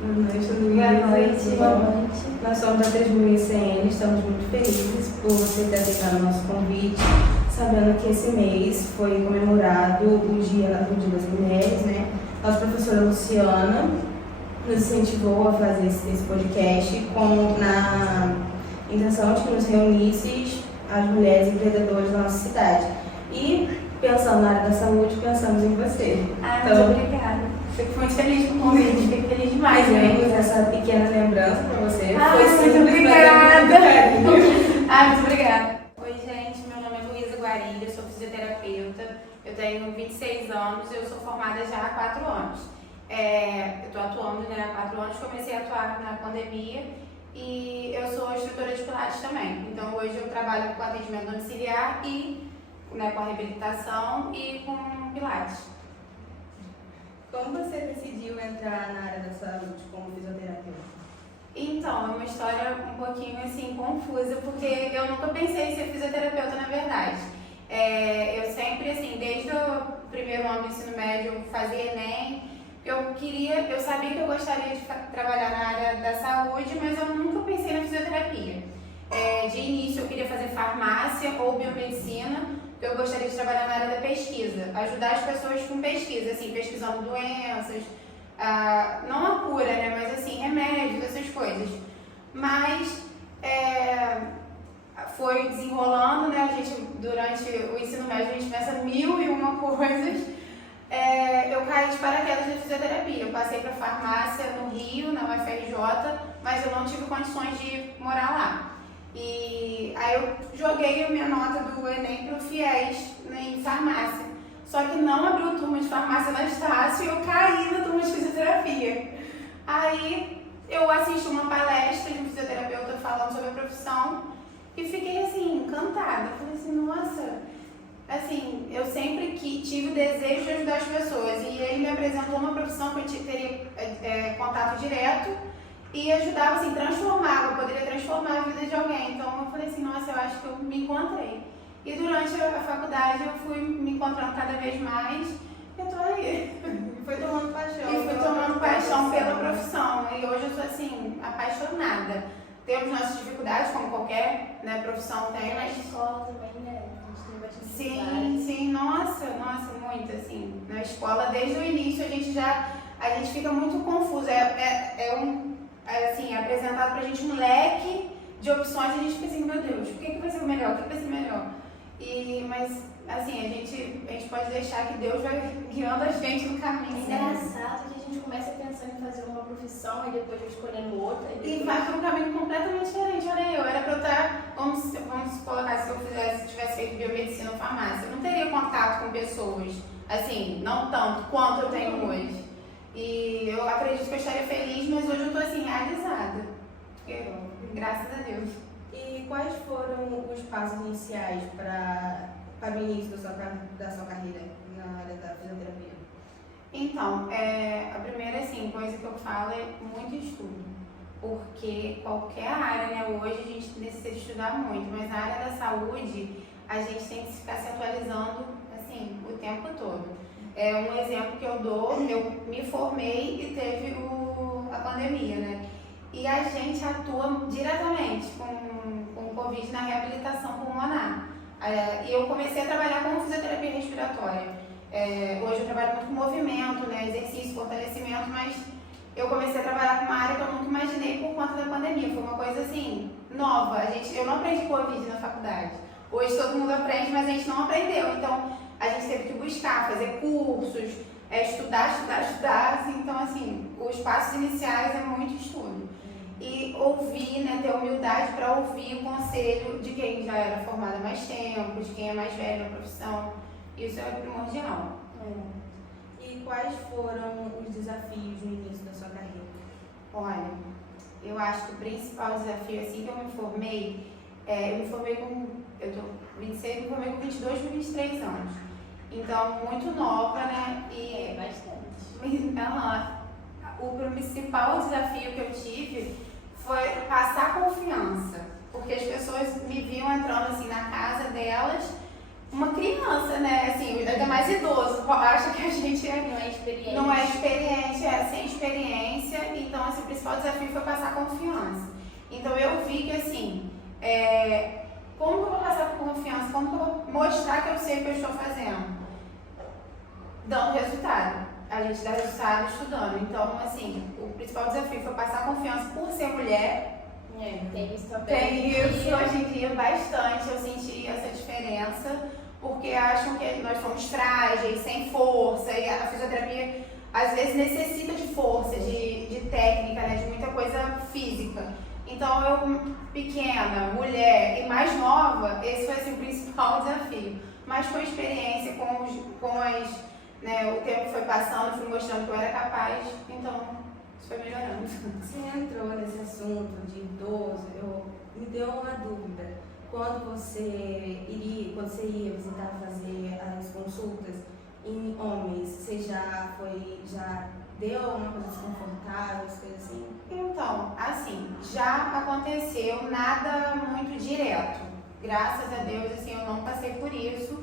Boa noite, tudo Boa bem? noite. Boa noite. Nós somos da Testemunha CN, estamos muito felizes por você ter aceitado o nosso convite, sabendo que esse mês foi comemorado o Dia das Mulheres, né? Nossa professora Luciana nos incentivou a fazer esse podcast na intenção de que nos reunisse as mulheres empreendedoras da nossa cidade. E, pensando na área da saúde, pensamos em você. Então, muito obrigada. Fico muito feliz com o convite, fico feliz demais. Fizemos essa pequena lembrança para você. Muito obrigada. Muito obrigada. Oi, gente, meu nome é Luísa Guarilha, eu sou fisioterapeuta, eu tenho 26 anos, eu sou formada já há 4 anos. Eu estou atuando há 4 anos, comecei a atuar na pandemia e eu sou instrutora de Pilates também. Então hoje eu trabalho com atendimento domiciliar e com a reabilitação e com Pilates. Como você decidiu entrar na área da saúde como fisioterapeuta? Então, é uma história um pouquinho assim confusa, porque eu nunca pensei em ser fisioterapeuta, na verdade. Eu sempre, assim, desde o primeiro ano do ensino médio, eu fazia ENEM. Eu sabia que eu gostaria de trabalhar na área da saúde, mas eu nunca pensei na fisioterapia. De início eu queria fazer farmácia ou biomedicina, porque eu gostaria de trabalhar na área da pesquisa, ajudar as pessoas com pesquisa, assim, pesquisando doenças, não a cura, né, mas assim, remédios, essas coisas. Mas foi desenrolando, né, durante o ensino médio a gente pensa 1001 coisas. Eu caí de paraquedas na fisioterapia. Eu passei para farmácia no Rio, na UFRJ, mas eu não tive condições de morar lá. E aí eu joguei a minha nota do ENEM para o FIES em farmácia. Só que não abriu turma de farmácia na Estácio e eu caí na turma de fisioterapia. Aí eu assisti uma palestra de um fisioterapeuta falando sobre a profissão e fiquei assim, encantada. Falei assim, nossa, assim, eu sempre tive o desejo de ajudar as pessoas. E ele me apresentou uma profissão que eu teria contato direto e ajudava, assim, eu poderia transformar a vida de alguém. Então eu falei assim, nossa, eu acho que eu me encontrei. E durante a faculdade eu fui me encontrando cada vez mais e eu tô aí. Foi tomando paixão. E fui tomando paixão pela profissão. E hoje eu sou, assim, apaixonada. Temos nossas dificuldades, como qualquer profissão tem, Na mas... escola também, né? A gente tem bastante Sim, nossa, muito, assim. Na escola, desde o início, a gente fica muito confuso. Assim, apresentado pra gente um leque de opções e a gente fica assim, meu Deus, o que vai ser o melhor? O que vai ser melhor? Mas, assim, a gente pode deixar que Deus vai guiando a gente no caminho. É engraçado que a gente começa pensando em fazer uma profissão e depois vai escolhendo outra. E vai para um caminho completamente diferente. Olha, eu era pra eu estar, vamos colocar, se eu tivesse feito biomedicina ou farmácia, eu não teria contato com pessoas, assim, não tanto quanto eu tenho hoje. E eu acredito que eu estaria feliz, mas hoje eu tô assim, realizada. Porque, graças a Deus. E quais foram os passos iniciais para o início da sua carreira na área da fisioterapia? Então, a primeira coisa que eu falo é muito estudo. Porque qualquer área, né, hoje a gente necessita estudar muito, mas na área da saúde a gente tem que ficar se atualizando assim, o tempo todo. Um exemplo que eu dou, eu me formei e teve a pandemia, né? E a gente atua diretamente com o Covid na reabilitação pulmonar. E eu comecei a trabalhar com fisioterapia respiratória. Hoje eu trabalho muito com movimento, né, exercício, fortalecimento, mas eu comecei a trabalhar com uma área que eu nunca imaginei por conta da pandemia. Foi uma coisa assim, nova. Eu não aprendi Covid na faculdade. Hoje todo mundo aprende, mas a gente não aprendeu. Então a gente teve que buscar, fazer cursos, estudar. Assim, então, assim, os passos iniciais é muito estudo. E ouvir, né, ter humildade para ouvir o conselho de quem já era formado há mais tempo, de quem é mais velho na profissão. Isso é primordial. E quais foram os desafios no início da sua carreira? Olha, eu acho que o principal desafio, assim que eu me formei, eu tô 26, me formei com 22 para 23 anos. Então, muito nova, né? E bastante. O principal desafio que eu tive foi passar confiança. Porque as pessoas me viam entrando assim na casa delas, uma criança, né? Assim, ainda mais idoso, acha que a gente não é experiente. Não é experiente, sem experiência. Então, assim, principal desafio foi passar confiança. Então eu vi que assim, como que eu vou passar por confiança? Como que eu vou mostrar que eu sei o que eu estou fazendo? Dando resultado. A gente dá resultado estudando. Então, assim, o principal desafio foi passar confiança por ser mulher. Tem isso também. Tem isso hoje em dia bastante. Eu senti essa diferença, porque acham que nós somos frágeis, sem força, e a fisioterapia às vezes necessita de força, de técnica, né, de muita coisa física. Então, eu, pequena, mulher e mais nova, esse foi assim, o principal desafio. Mas com a experiência, o tempo foi passando, fui mostrando que eu era capaz, então isso foi melhorando. Você entrou nesse assunto de idoso, me deu uma dúvida. Quando você ia visitar fazer as consultas em homens, você já deu alguma coisa desconfortável, coisa assim? Então, assim, já aconteceu nada muito direto. Graças a Deus, assim, eu não passei por isso,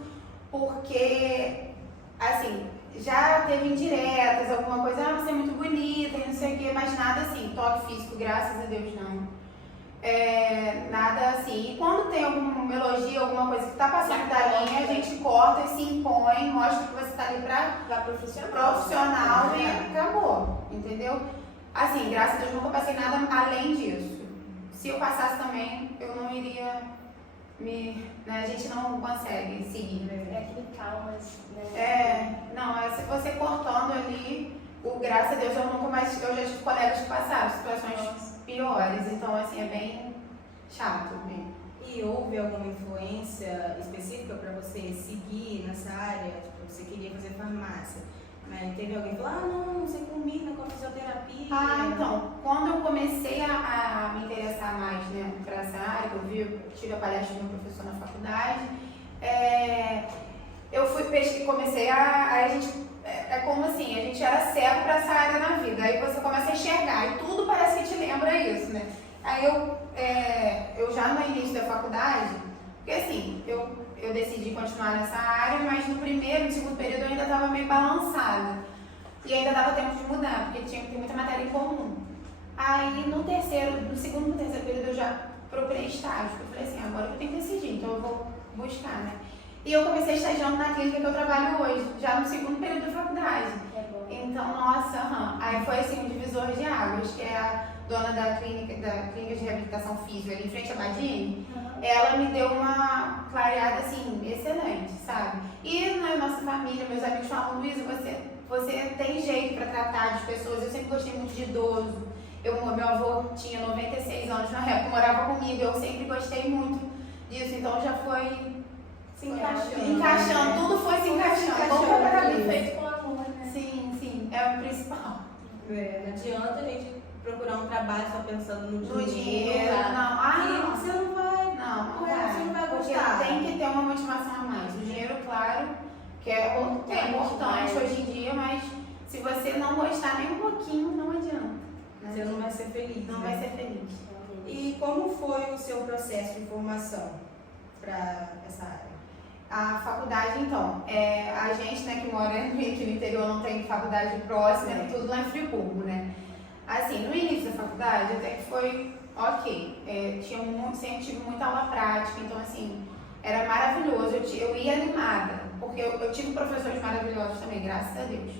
porque, assim, já teve indiretas, alguma coisa, você é muito bonita e não sei o quê, mas nada assim, toque físico, graças a Deus, não. Nada assim. E quando tem algum elogio, alguma coisa que está passando da linha, a gente corta e se impõe, mostra que você está ali para profissional e acabou, entendeu? Assim, graças a Deus nunca passei nada além disso. Se eu passasse também, eu não iria a gente não consegue seguir. Aquele calmas, né? Se você cortando ali, graças a Deus eu já tive colegas que passaram situações piores, então assim, é bem chato mesmo. E houve alguma influência específica para você seguir nessa área? Tipo, você queria fazer farmácia, mas teve alguém que falou, não, você combina com a fisioterapia? Então, quando eu comecei a me interessar mais, né, por essa área, eu tive a palestra do meu professor na faculdade, eu comecei a gente, é como assim, a gente era cego para essa área na vida, aí você começa a enxergar e tudo parece que te lembra isso, né? Aí eu já no início da faculdade, porque assim, eu decidi continuar nessa área, mas no primeiro e segundo período eu ainda estava meio balançada. E ainda dava tempo de mudar, porque tinha que ter muita matéria em comum. Aí no segundo e terceiro período eu já procurei estágio. Eu falei assim, agora eu tenho que decidir, então eu vou buscar, né? E eu comecei estagiando na clínica que eu trabalho hoje, já no segundo período da faculdade. Então, nossa, aí foi assim um divisor de águas, que é a dona da clínica de reabilitação física ali em frente à Badine. Ela me deu uma clareada assim, excelente, sabe? E na nossa família, meus amigos falam, Luísa, você tem jeito para tratar as pessoas, eu sempre gostei muito de idoso. Meu avô tinha 96 anos na época, morava comigo, eu sempre gostei muito disso, então já foi se encaixando, tudo foi se encaixando. Feito com amor, né? Sim, é o principal. Não adianta a gente procurar um trabalho só pensando no dinheiro. Não. Você não vai. Você não vai gostar. Tem que ter uma motivação a mais. O dinheiro, claro, que é importante hoje em dia, mas se você não gostar nem um pouquinho, não adianta. Né? Você não vai ser feliz. Não vai ser feliz. E como foi o seu processo de formação para essa área? A faculdade, então, a gente, né, que mora aqui no interior, não tem faculdade próxima, é tudo lá em Friburgo, né? Assim, no início da faculdade, até que foi ok. Sempre tive muita aula prática, então, assim, era maravilhoso. Eu ia animada, porque eu tive professores maravilhosos também, graças a Deus.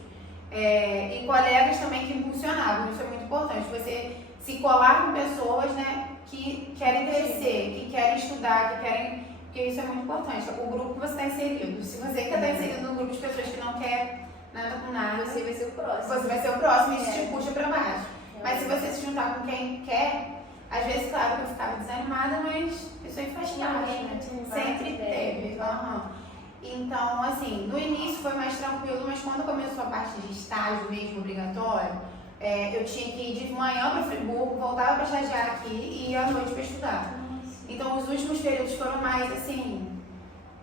E colegas também que impulsionavam, isso é muito importante. Você se colar com pessoas, né, que querem crescer, que querem estudar, que querem... Porque isso é muito importante, o grupo que você está inserido. Se você está inserido num grupo de pessoas que não quer nada com nada, você vai ser o próximo. Você vai ser o próximo e isso te puxa para baixo. Mas se você se juntar com quem quer, às vezes, claro que eu ficava desanimada, mas isso aí faz parte, né? Sempre teve. Então, assim, no início foi mais tranquilo, mas quando começou a parte de estágio mesmo obrigatório, eu tinha que ir de manhã para Friburgo, voltava para estagiar aqui e ia à noite para estudar. Então, os últimos períodos foram mais, assim,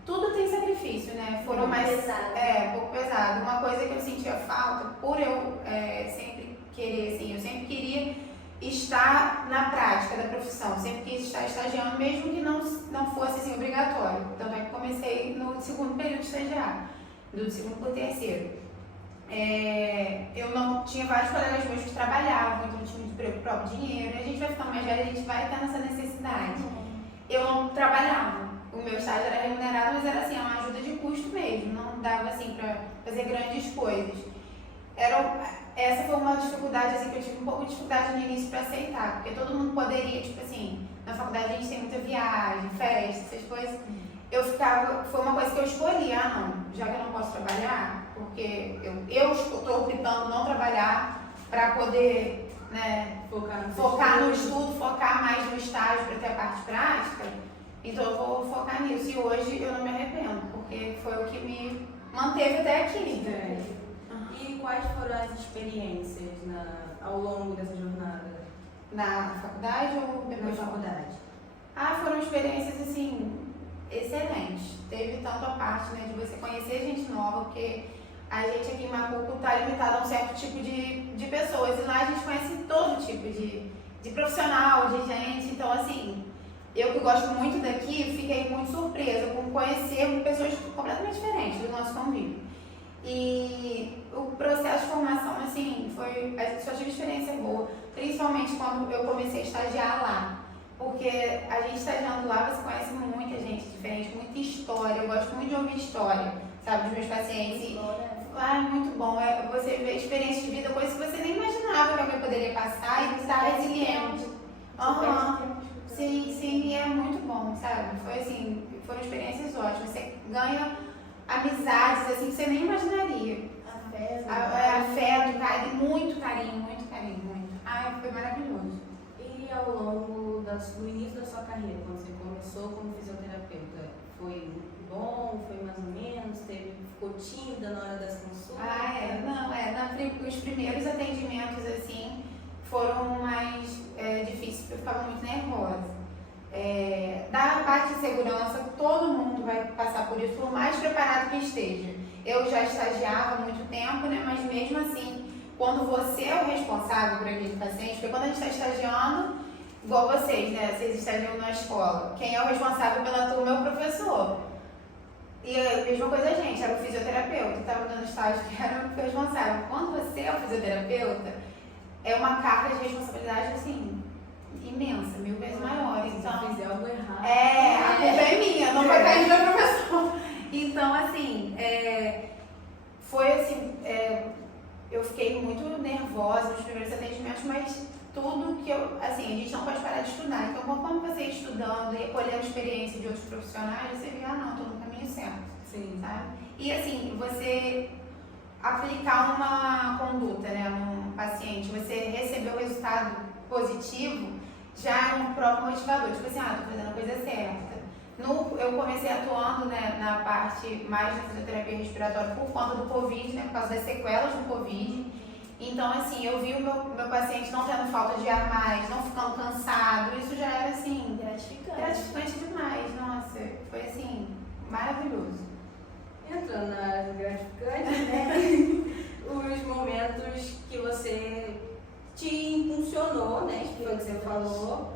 tudo tem sacrifício, né? Foram mais... pesado. Um pouco pesado. Uma coisa que eu sentia falta, por eu sempre querer, assim, eu sempre queria estar na prática da profissão, sempre quis estar estagiando, mesmo que não fosse, assim, obrigatório. Tanto é que comecei no segundo período de estagiar, do segundo para o terceiro. Eu não tinha vários colegas meus que trabalhavam, então eu tinha muito o próprio dinheiro, e a gente vai ficando mais velho, a gente vai tendo essa necessidade. Eu não trabalhava, o meu estágio era remunerado, mas era assim, uma ajuda de custo mesmo, não dava assim para fazer grandes coisas. Essa foi uma dificuldade assim, que eu tive um pouco de dificuldade no início para aceitar, porque todo mundo poderia, tipo assim, na faculdade a gente tem muita viagem, festa, essas coisas. Foi uma coisa que eu escolhi, não, já que eu não posso trabalhar, porque eu estou optando não trabalhar para poder, né, focar no estudo, focar mais no estágio para ter a parte prática, então eu vou focar nisso. E hoje eu não me arrependo, porque foi o que me manteve até aqui. E quais foram as experiências ao longo dessa jornada? Na faculdade ou depois da faculdade? Foram experiências assim excelentes. Teve tanto a parte, né, de você conhecer gente nova, porque a gente aqui em Macuco está limitado a um certo tipo de pessoas, e lá a gente conhece todo tipo de profissional, de gente. Então, assim, eu que gosto muito daqui, fiquei muito surpresa com conhecer pessoas completamente diferentes do nosso convívio. E o processo de formação, assim, só tive experiência boa, principalmente quando eu comecei a estagiar lá. Porque a gente estagiando lá, você conhece muita gente diferente, muita história. Eu gosto muito de ouvir história, sabe, dos meus pacientes. E, muito bom. Você vê experiência de vida, coisas que você nem imaginava que alguém poderia passar e estar resiliente. Sim, e é muito bom, sabe? Foram experiências ótimas. Você ganha amizades assim que você nem imaginaria. Afeto, muito carinho. Foi maravilhoso. E ao longo do início da sua carreira, quando você começou como fisioterapeuta, foi bom, foi mais ou menos, ficou tímida na hora das consultas? Os primeiros atendimentos assim foram mais difíceis, porque eu ficava muito nervosa. Da parte de segurança, todo mundo vai passar por isso, por mais preparado que esteja. Eu já estagiava há muito tempo, né? Mas mesmo assim, quando você é o responsável por aquele paciente, porque quando a gente está estagiando, igual vocês, né? Vocês estagiam na escola, quem é o responsável pela turma é o professor. E a mesma coisa a gente, era o fisioterapeuta, que estava dando estágio, que era o responsável. Quando você é o fisioterapeuta, é uma carga de responsabilidade, assim, imensa, 1000 vezes maior. Então, se fizer algo errado. A culpa é minha, não vai cair no meu professor. Então, assim, foi assim, eu fiquei muito nervosa nos primeiros atendimentos, mas tudo que a gente não pode parar de estudar. Então, conforme você ir estudando e colhendo experiência de outros profissionais, você vê, não, estou no caminho certo. Sim. Sabe? E assim, você aplicar uma conduta, né, num paciente, você receber o resultado positivo, já é um próprio motivador. Tipo assim, estou fazendo a coisa certa. Eu comecei atuando, né, na parte mais da fisioterapia respiratória por conta do Covid, né, por causa das sequelas do Covid. Então, assim, eu vi o meu paciente não tendo falta de ar mais, não ficando cansado. Isso já era, assim, gratificante demais. Nossa, foi, assim, maravilhoso. Entrando na área gratificante, né? Os momentos que você te impulsionou, né? Que foi o que você falou.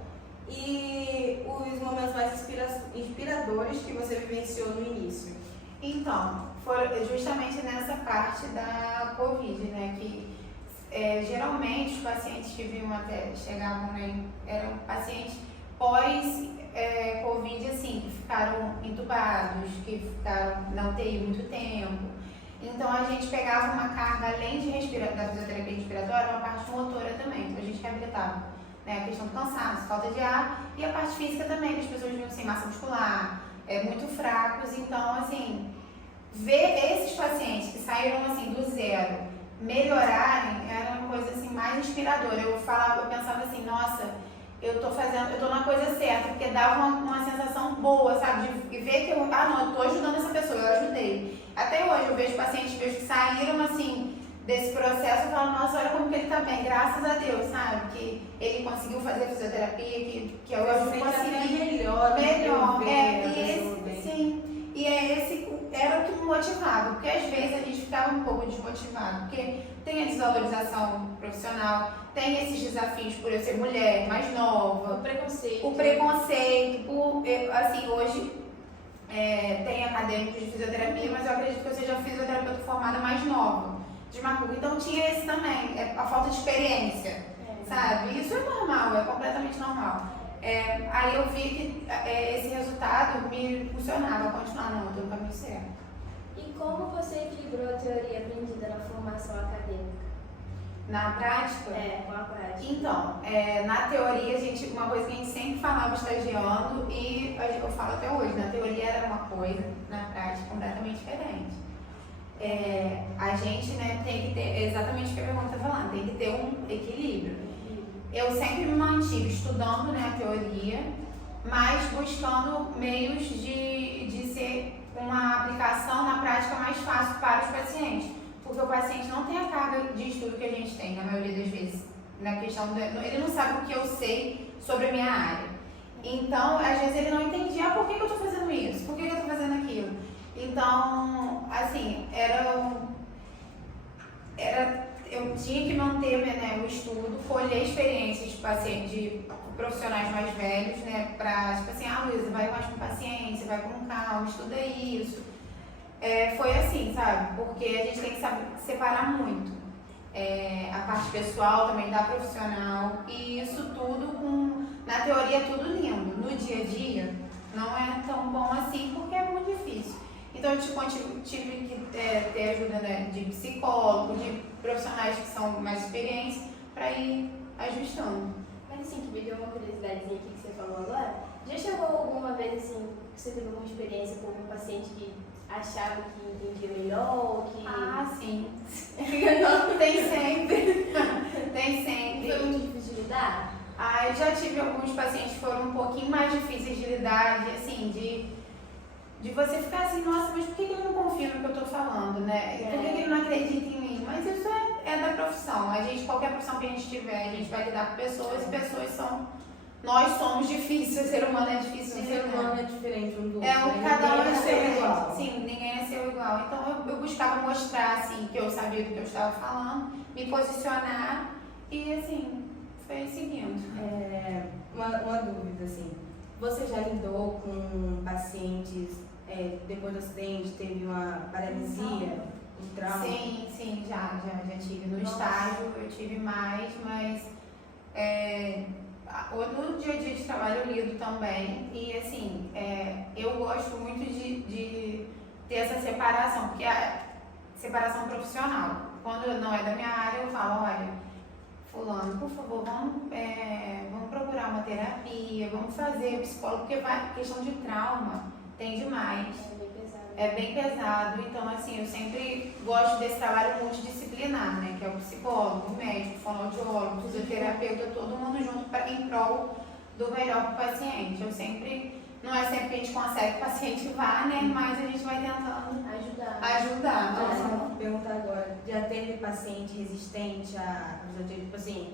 E os momentos mais inspiradores que você vivenciou no início. Então, foi justamente nessa parte da Covid, né? Que geralmente os pacientes que chegavam, né? Eram pacientes pós-Covid, assim, que ficaram entubados, que ficaram na UTI muito tempo. Então a gente pegava uma carga, além da fisioterapia respiratória, uma parte motora também. Então a gente reabilitava, né, a questão do cansaço, falta de ar, e a parte física também, que as pessoas vinham sem massa muscular, muito fracos. Então, assim, ver esses pacientes que saíram assim do zero melhorarem era uma coisa assim mais inspiradora. Eu pensava assim, nossa, eu tô na coisa certa, porque dava uma sensação boa, sabe, de ver que eu tô ajudando essa pessoa, eu ajudei. Até hoje eu vejo pacientes que saíram assim desse processo e falo, nossa, olha como que ele tá bem, graças a Deus, sabe, que ele conseguiu fazer fisioterapia, que eu consegui melhor. Era o que me motivava, porque às vezes a gente ficava um pouco desmotivado, porque tem a desvalorização profissional, tem esses desafios por eu ser mulher, mais nova. O preconceito. Assim, hoje tem acadêmicos de fisioterapia, mas eu acredito que eu seja fisioterapeuta formada mais nova, de Macuco. Então tinha esse também, a falta de experiência, sabe? é completamente normal. Aí eu vi que esse resultado me impulsionava a continuar, não, eu tô no caminho certo. E como você equilibrou a teoria aprendida na formação acadêmica? Na prática? Com a prática. Então, na teoria, uma coisa que a gente sempre falava estagiando, e eu falo até hoje, na teoria era uma coisa, na prática completamente diferente. A gente, né, tem que ter, exatamente o que a pergunta está falando, tem que ter um equilíbrio. Eu sempre me mantive estudando, né, a teoria, mas buscando meios de ser uma aplicação na prática mais fácil para os pacientes. Porque o paciente não tem a carga de estudo que a gente tem, na maioria das vezes. Na questão ele não sabe o que eu sei sobre a minha área. Então, às vezes ele não entendia por que eu estou fazendo isso, por que eu estou fazendo aquilo. Então, assim, eu tinha que manter, né, o estudo, colher experiências de pacientes, de profissionais mais velhos, né, pra, tipo assim, Luísa, vai mais com paciência, vai com calma, estuda isso. Foi assim, sabe? Porque a gente tem que saber separar muito a parte pessoal também da profissional, e isso tudo na teoria é tudo lindo, no dia a dia não é tão bom assim porque é muito difícil. Então eu tive que ter ajuda, né, de psicólogo, de profissionais que são mais experientes para ir ajustando. Mas assim, que me deu uma curiosidadezinha aqui que você falou agora, já chegou alguma vez assim, que você teve alguma experiência com algum paciente que achava que entendia melhor, que... Sim. Tem sempre. Tem sempre. Foi muito difícil de lidar? Eu já tive alguns pacientes que foram um pouquinho mais difíceis de lidar, assim, de você ficar assim, nossa, mas por que ele não confia no que eu tô falando, né? Por que ele não acredita em mim? Mas isso é da profissão. Qualquer profissão que a gente tiver, a gente vai lidar com pessoas, e pessoas nós somos difíceis, o ser humano é difícil de lidar. O ser humano é diferente um do outro. Cada um é seu igual. Sim, ninguém é seu igual. Então eu buscava mostrar, assim, que eu sabia do que eu estava falando, me posicionar e, assim, foi seguindo. Uma dúvida, assim. Você já lidou com pacientes, depois do acidente, teve uma paralisia, um trauma? Sim, já tive. No estágio eu tive mais, mas no dia a dia de trabalho eu lido também. E assim, eu gosto muito de ter essa separação, porque a separação profissional. Quando não é da minha área, eu falo, olha, fulano, por favor, vamos procurar uma terapia, vamos fazer psicólogo, porque questão de trauma tem demais. É bem pesado, então assim, eu sempre gosto desse trabalho multidisciplinar, né? Que é o psicólogo, o médico, o fonoaudiólogo, o fisioterapeuta, todo mundo junto em prol do melhor para o paciente. Não é sempre que a gente consegue que o paciente vá, né? Mas a gente vai tentando ajudar. Vou perguntar agora, já teve paciente resistente tipo assim,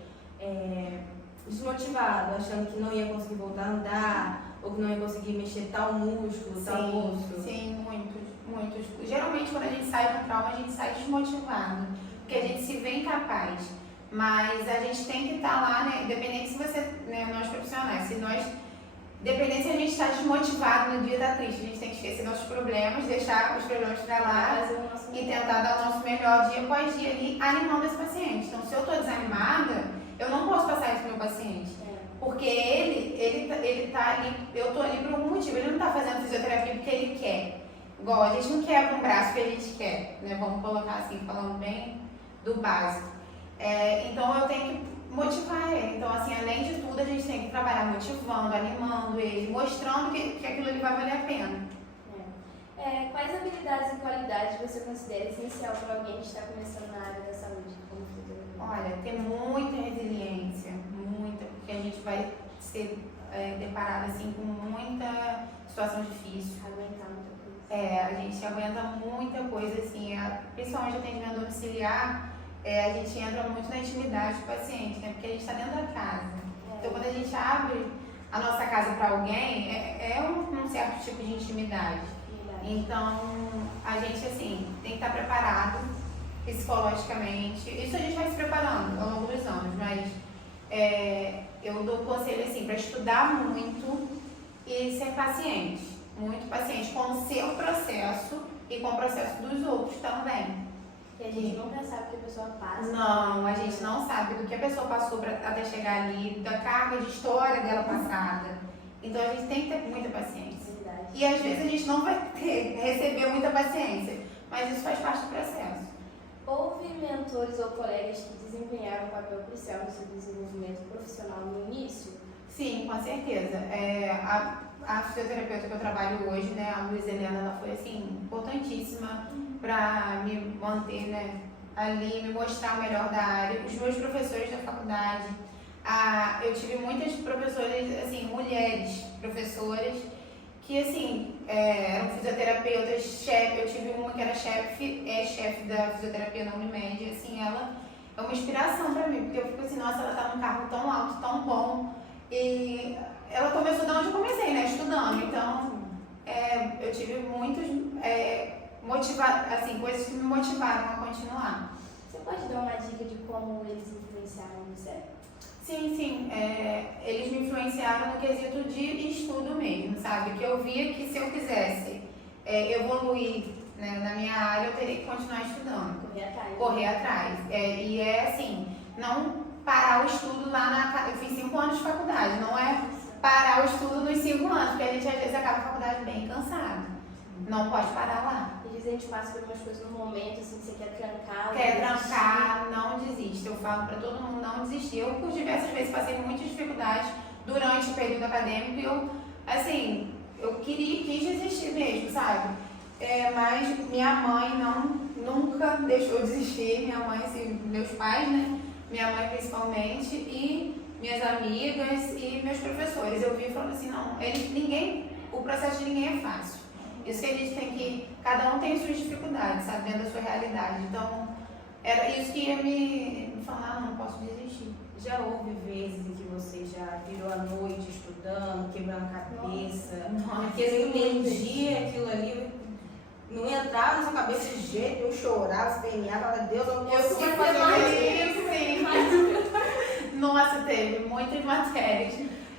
desmotivado, achando que não ia conseguir voltar a andar, ou que não ia conseguir mexer tal músculo, tal osso? Sim, muitos. Geralmente quando a gente sai de um trauma, a gente sai desmotivado, porque a gente se vê incapaz. Mas a gente tem que estar lá, né? Independente se você, né, nós profissionais, independente se a gente está desmotivado no dia da triste, a gente tem que esquecer nossos problemas, deixar os problemas para lá e tentar dar o nosso melhor dia após dia ali, animando esse paciente. Então, se eu estou desanimada, eu não posso passar isso para o meu paciente. Porque ele tá ali, eu tô ali por algum motivo, ele não tá fazendo fisioterapia porque ele quer. Igual, a gente não quebra um braço que a gente quer, né? Vamos colocar assim, falando bem do básico. Então eu tenho que motivar ele. Então, assim, além de tudo, a gente tem que trabalhar motivando, animando ele, mostrando que aquilo ali vai valer a pena. Quais habilidades e qualidades você considera essencial para alguém que está começando na área da saúde? Olha, ter muita resiliência, porque a gente vai ser deparado assim, com muita situação difícil. Aguentar muita coisa. A gente aguenta muita coisa, assim, principalmente atendimento domiciliar, a gente entra muito na intimidade do paciente, né? Porque a gente está dentro da casa. Então, quando a gente abre a nossa casa para alguém, é um certo tipo de intimidade. Então, a gente, assim, tem que estar preparado psicologicamente. Isso a gente vai se preparando ao longo dos anos, mas eu dou conselho, assim, para estudar muito e ser paciente. Muito paciente com o seu processo e com o processo dos outros também. Que a gente nunca sabe o que a pessoa passa. Não, a gente não sabe do que a pessoa passou até chegar ali, da carga de história dela passada. Então a gente tem que ter muita paciência. Verdade. E às vezes a gente não vai receber muita paciência, mas isso faz parte do processo. Houve mentores ou colegas que desempenharam um papel crucial no seu desenvolvimento profissional no início? Sim, com certeza. A fisioterapeuta que eu trabalho hoje, né, a Luiz Helena, ela foi assim, importantíssima para me manter, né, ali, me mostrar o melhor da área. Os meus professores da faculdade, eu tive muitas professoras, assim, mulheres professoras, que assim, eram fisioterapeutas, chefe. Eu tive uma que era chefe da fisioterapia na Unimed, assim, ela é uma inspiração para mim, porque eu fico assim, nossa, ela tá num cargo tão alto, tão bom, e ela começou de onde eu comecei, né, estudando. Então eu tive muitos coisas que me motivaram a continuar. Você pode dar uma dica de como eles influenciaram você? Sim, eles me influenciaram no quesito de estudo mesmo, sabe? Que eu via que se eu quisesse evoluir, né, na minha área, eu teria que continuar estudando. Correr atrás. E assim, não parar o estudo lá eu fiz 5 anos de faculdade, não é parar o estudo nos 5 anos, porque a gente às vezes acaba a faculdade bem cansado. Não pode parar lá. Às vezes a gente passa por algumas coisas no momento, assim, que você quer trancar. Não desista. Eu falo pra todo mundo não desistir. Eu, por diversas vezes, passei muitas dificuldades durante o período acadêmico e eu quis desistir mesmo, sabe? Mas minha mãe nunca deixou eu desistir. Minha mãe, assim, meus pais, né? Minha mãe principalmente, e minhas amigas e meus professores. Eu vi falando assim, não, o processo de ninguém é fácil. Isso que a gente tem que, cada um tem suas dificuldades, sabe, dentro da sua realidade. Então, era isso que ia me falar, não posso desistir. Já houve vezes em que você já virou a noite estudando, quebrando a cabeça, porque você entendia aquilo ali, não entrava na sua cabeça de jeito, eu chorava, esperneava, falava, Deus, eu não consigo fazer isso. Sim. Nossa, teve muitas matérias.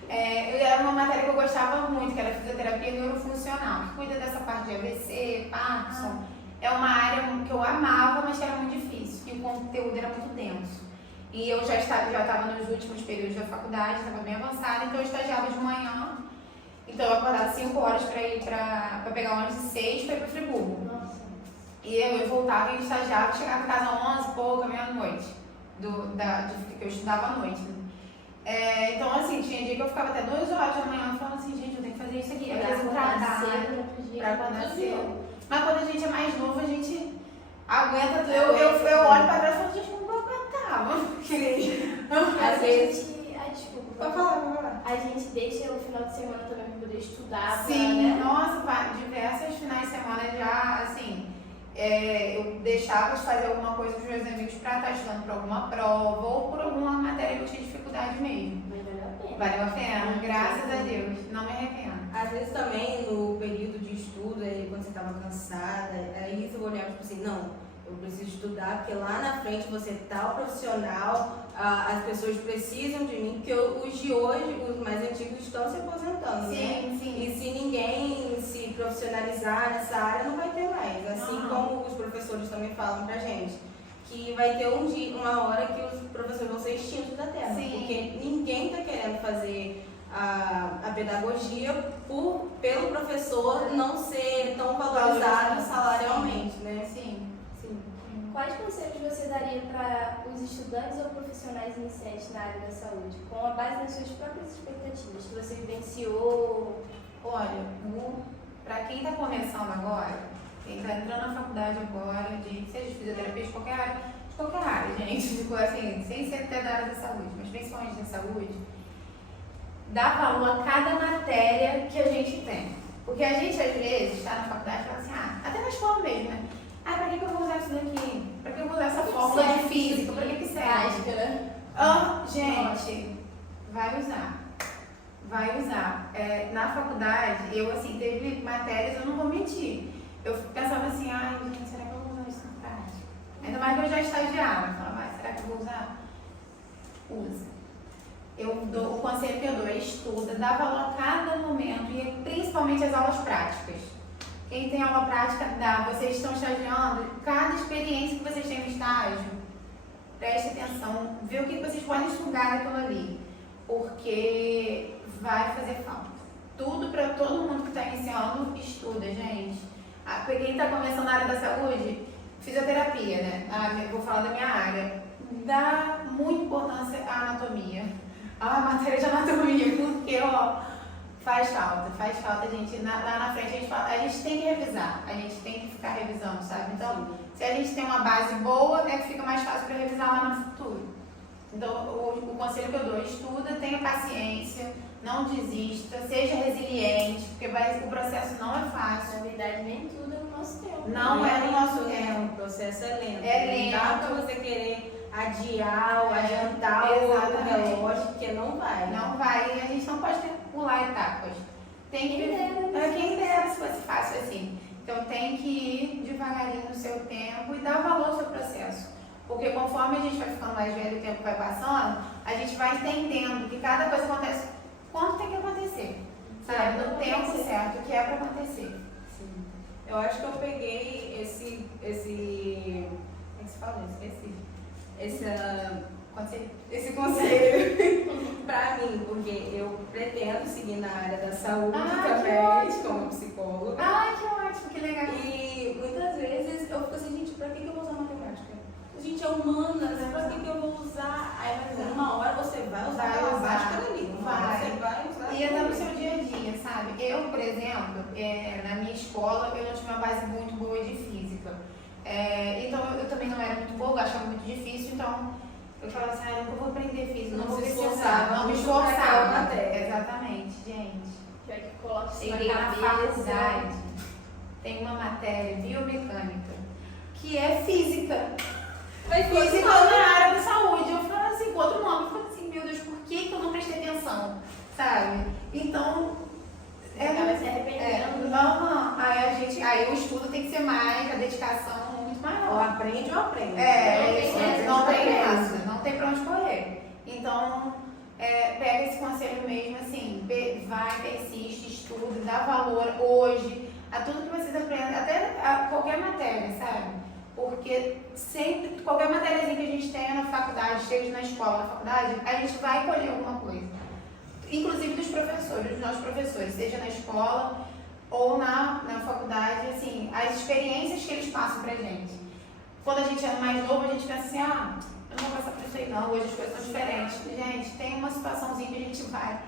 Era uma matéria que eu gostava muito, que era fisioterapia neurofuncional, que cuida dessa parte de AVC, Parkinson. É uma área que eu amava, mas que era muito difícil, e o conteúdo era muito denso. E eu já estava nos últimos períodos da faculdade, estava bem avançada, então eu estagiava de manhã. Então eu acordava 5 horas para ir para pegar o ônibus de 6 para ir para Friburgo. Nossa. E eu voltava e estagiava, chegava em casa às 11 e pouca, meia-noite, que eu estudava à noite. Então, assim, tinha dia que eu ficava até 2 horas da manhã falando assim, gente, eu tenho que fazer isso aqui. Às vezes um trabalho pra acordar cedo. Mas quando a gente é mais novo, a gente aguenta tudo. Eu olho pra trás e falo, gente, como eu aguentava? Às vezes. Desculpa. Pode falar. A gente deixa o final de semana também pra poder estudar. Sim, né? nossa, diversos finais de semana já, assim, eu deixava de fazer alguma coisa com os meus amigos pra estar estudando por alguma prova ou por alguma matéria que eu tinha dificuldade mesmo. Mas valeu a pena. Valeu a pena, graças a Deus, não me arrependo. Às vezes também no período de estudo, quando você estava cansada, aí você olhava tipo assim, não, eu preciso estudar, porque lá na frente você é tal profissional, as pessoas precisam de mim, porque os de hoje, os mais antigos, estão se aposentando, né? Sim. E se ninguém se profissionalizar nessa área, não vai ter mais. Assim como os professores também falam pra gente, que vai ter uma hora que os professores vão ser extintos da Terra. Sim. Porque ninguém está querendo fazer a pedagogia pelo professor não ser tão valorizado salarialmente, né? Sim. Quais conselhos você daria para os estudantes ou profissionais iniciantes na área da saúde, com a base nas suas próprias expectativas, que você vivenciou? Olha, para quem está começando agora, quem está entrando na faculdade agora, seja de fisioterapia, de qualquer área, gente, assim, sem ser até da área da saúde, mas principalmente da saúde, dá valor a cada matéria que a gente tem. Porque a gente, às vezes, está na faculdade e fala assim, até na escola mesmo, né? Pra que eu vou usar isso daqui? Pra que eu vou usar essa fórmula de física? Pra que serve? Gente, vai usar. Na faculdade, eu, assim, teve matérias, eu não vou mentir. Eu pensava assim, gente, será que eu vou usar isso na prática? Ainda mais que eu já estagiava. Eu falava, será que eu vou usar? Usa. O conselho que eu dou é estuda, dá valor a cada momento, e principalmente as aulas práticas. Quem tem aula prática, dá. Vocês estão estagiando, cada experiência que vocês têm no estágio, preste atenção, vê o que vocês podem estudar naquilo ali, porque vai fazer falta. Tudo para todo mundo que está iniciando, estuda, gente. Para quem está começando na área da saúde, fisioterapia, né? Vou falar da minha área. Dá muita importância à anatomia, à matéria de anatomia, porque, ó, faz falta, gente. Lá na frente a gente fala, a gente tem que revisar, a gente tem que ficar revisando, sabe? Então, se a gente tem uma base boa, é que fica mais fácil para revisar lá no futuro. Então, o conselho que eu dou, estuda, tenha paciência, não desista, seja resiliente, porque o processo não é fácil. Na verdade, nem tudo é no nosso tempo. Não é no nosso tempo. O processo é lento. É lento. Não dá pra você querer adiar ou adiantar o relógio, porque não vai. Não vai. E a gente não pode pular etapas. Tem que quem dera se fosse fácil assim. Então tem que ir devagarinho no seu tempo e dar valor ao seu processo. Porque conforme a gente vai ficando mais velho e o tempo vai passando, a gente vai entendendo que cada coisa acontece quando tem que acontecer. Sabe? No tempo certo, que é para acontecer. Sim. Eu acho que eu peguei esse como é que se fala? Esse conselho pra mim, porque eu pretendo seguir na área da saúde também, como psicóloga. Ai, que ótimo, que legal. E muitas vezes eu fico assim, gente, pra que eu vou usar matemática? A gente é humana, pra que eu vou usar? Aí uma hora você vai usar aquela básica ali, uma hora você vai usar. E até no seu dia a dia, sabe? Eu, por exemplo, na minha escola, eu não tinha uma base muito boa de física. Então eu também não era muito boa, eu achava muito difícil, então eu falava assim, eu nunca vou aprender física, não vou precisar, não me esforçava. Exatamente, gente. Pior que coloca isso Cheguei na cabeça. faculdade, tem uma matéria, biomecânica, que é física. Física na área da saúde. Eu falo assim, com outro nome, eu falo assim, meu Deus, por que eu não prestei atenção? Sabe? Então, Acaba se arrependendo. Aí o estudo tem que ser mais, a dedicação muito maior. Ou aprende ou aprende. Não tem essa, não tem pra onde correr. Então, pega esse conselho mesmo, assim, vai, persiste, estuda, dá valor hoje a tudo que vocês aprendem, até a qualquer matéria, sabe? Porque sempre, qualquer matéria que a gente tenha na faculdade, esteja na escola, na faculdade, a gente vai colher alguma coisa. Inclusive dos professores, dos nossos professores, seja na escola ou na faculdade, assim, as experiências que eles passam pra gente. Quando a gente é mais novo, a gente pensa assim, eu não vou passar por isso aí não, hoje as coisas são diferentes. Gente, tem uma situaçãozinha que a gente vai,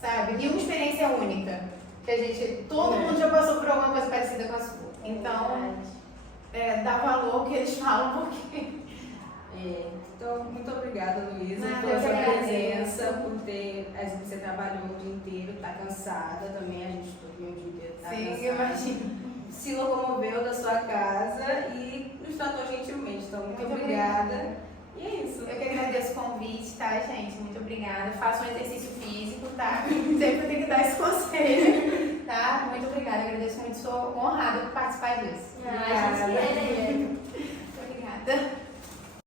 sabe? E uma experiência única, que todo mundo já passou por alguma coisa parecida com a sua. Então, dá valor ao que eles falam, porque... Então, muito obrigada, Luísa, Nada, pela sua eu presença, por ter. Você trabalhou o dia inteiro, tá cansada também, a gente estudou o dia inteiro, tá cansada. Sim, eu imagino. Se locomoveu da sua casa e nos tratou gentilmente. Então, muito obrigada. E é isso. Eu que agradeço o convite, tá, gente? Muito obrigada. Faça um exercício físico, tá? Sempre tem que dar esse conselho.